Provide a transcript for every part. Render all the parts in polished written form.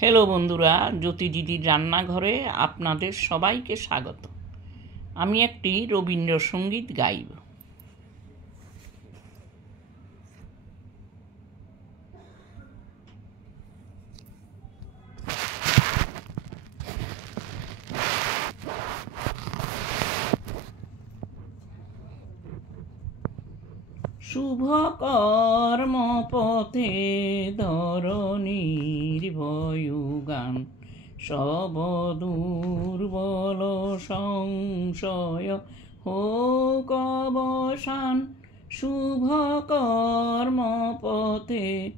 Hello বন্ধুরা, জ্যোতি দিদির রান্নাঘরে আপনাদের সবাইকে স্বাগত। আমি একটি রবীন্দ্রসঙ্গীত গাইব। শুভ কর্ম পথে ধরণীর ভয়ুগান, সব দুর্বল সংশয় হোক অবসান। শুভ কর্ম পথে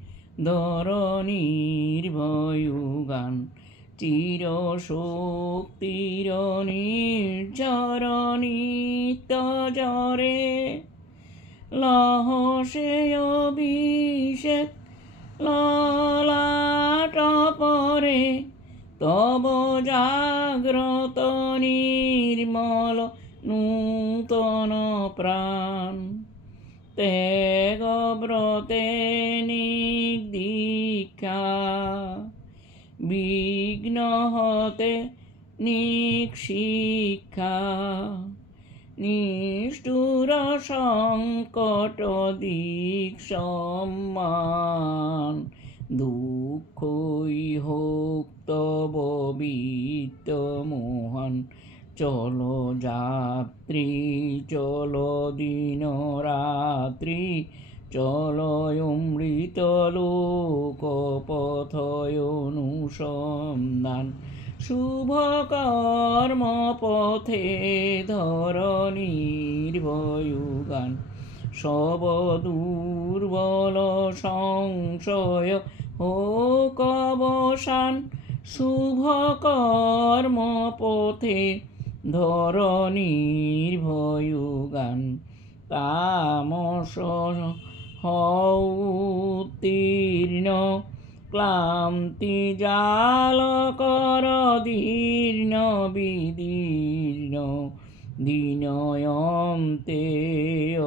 ধরণীর ভয়ুগান, চির শক্তির নির্ঝর নিত্য জরে। লহ সে অভিষেক ললাট পরে, তব জাগ্রত নির্মল নূতন প্রাণ। ত্যাগ ব্রতে নিদীক্ষা, বিঘ্ন হতে নিঃশিক্ষা। নিষ্ঠুর সংকট দিক সম্মান, দুঃখই হোক তব বিত্ত মোহন। চলো যাত্রী চলো দিন রাত্রি, চলো অমৃত লোক পথয় অনুসন্ধান। শুভ কর্ম পথে ধরণীর ভয়ুগান, সব দুর্বল সংশয় হোক অবসান। শুভ কর্ম পথে ধরণীর ভয়ুগান, তামস হও উত্তীর্ণ। ক্লান্তি জাল কর দীর্ণ বিদীর্ণ, দিনয়ন্তে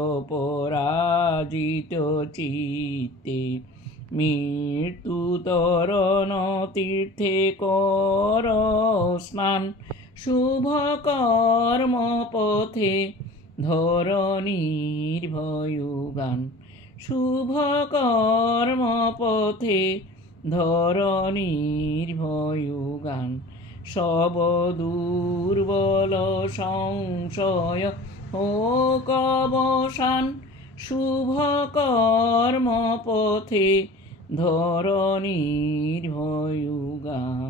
অপরাজিত চিত্তে। মৃত্যু তরণ তীর্থে কর স্নান, শুভ কর্ম পথে ধরণীর ভয়ুগান। শুভ কর্ম পথে ধরণীর ভয়ুগান, সব দুর্বল সংশয় হোক অবসান। শুভ কর্ম পথে ধরণীর ভয়ুগান।